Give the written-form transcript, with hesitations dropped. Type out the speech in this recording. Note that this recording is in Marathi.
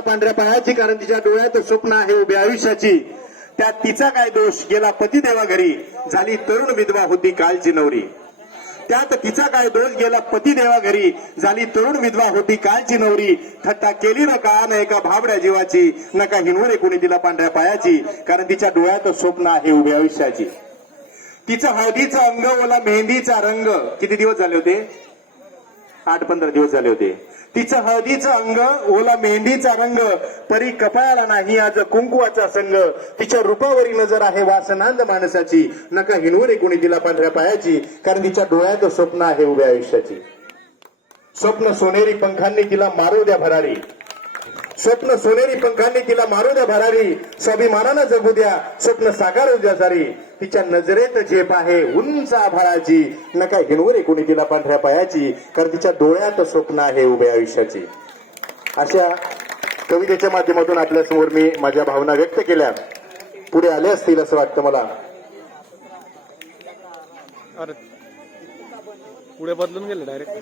पांढऱ्या पायाची, कारण तिच्या डोळ्यात स्वप्न आहे उभ्या आयुष्याची. त्यात तिचा काय दोष, गेला पती देवा घरी, झाली तरुण विधवा होती कालची नवरी. त्यात तिचा काय दोष, गेला पती देवा घरी, झाली तरुण विधवा होती कालची नवरी. थट्टा केली न का न एका भाबड्या जीवाची, नका हिनवरे कोणी तिला पांढऱ्या पायाची, कारण तिच्या डोळ्यात स्वप्न आहे उभ्या आयुष्याची. तिचं हळदीचं अंग, ओला मेहंदीचा रंग. किती दिवस झाले होते? 8-15 दिवस झाले होते. तिचं हळदीचं अंग, ओला मेहंदीचा रंग, परी कपाळाला नाही आज कुंकुवाचा संग. तिच्या रूपावरी नजर आहे वासनांद माणसाची, नका हिनवरे कोणी तिला पांढऱ्या पायाची, कारण तिच्या डोळ्यात स्वप्न आहे उभ्या आयुष्याची. स्वप्न सोनेरी पंखांनी तिला मारू द्या भरारी, स्वप्न सोनेरी पंखांनी तिला मारू द्या भरारी, स्वाभिमानानं जगू द्या स्वप्न साकार उद्या सारी. तिच्या नजरेत झेप आहे उंच आभाळाची, नका हिनवरे कोणी तिला पांढऱ्या पायाची, कारण तिच्या डोळ्यात स्वप्न आहे उभ्या आयुष्याची. अशा कवितेच्या माध्यमातून आपल्या समोर मी माझ्या भावना व्यक्त केल्या. पुढे आले असतील असं वाटतं मला. पुढे बदलून गेले डायरेक्ट.